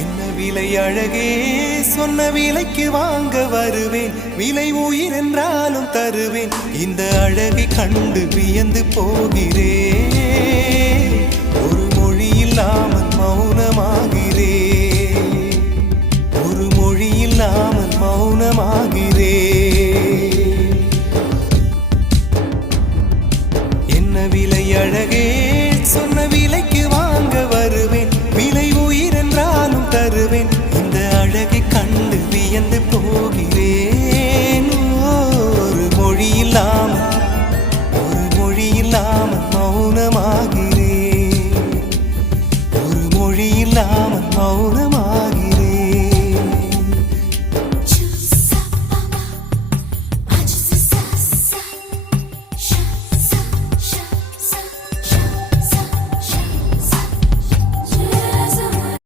என்ன விலை அழகே சொன்ன விலைக்கு வாங்க வருவேன் விலை உயிர் என்றாலும் தருவேன் இந்த அழகை கண்டு வியந்து போகிறேன் ஒரு மொழி இல்லாமல் மௌனமாகிறேன் ஒரு மொழி இல்லாமல் மௌனமாகிறேன் என்ன விலை அழகே சொன்ன விலைக்கு வாங்க வருவேன் விலை உயிர் என்றாலும் தருவேன் இந்த அழகை கண்டு வியந்து போகிறேன் ஒரு மொழி இல்லாமல் மௌனமாகிறேன் ஒரு மொழி இல்லாமல் மௌனமாக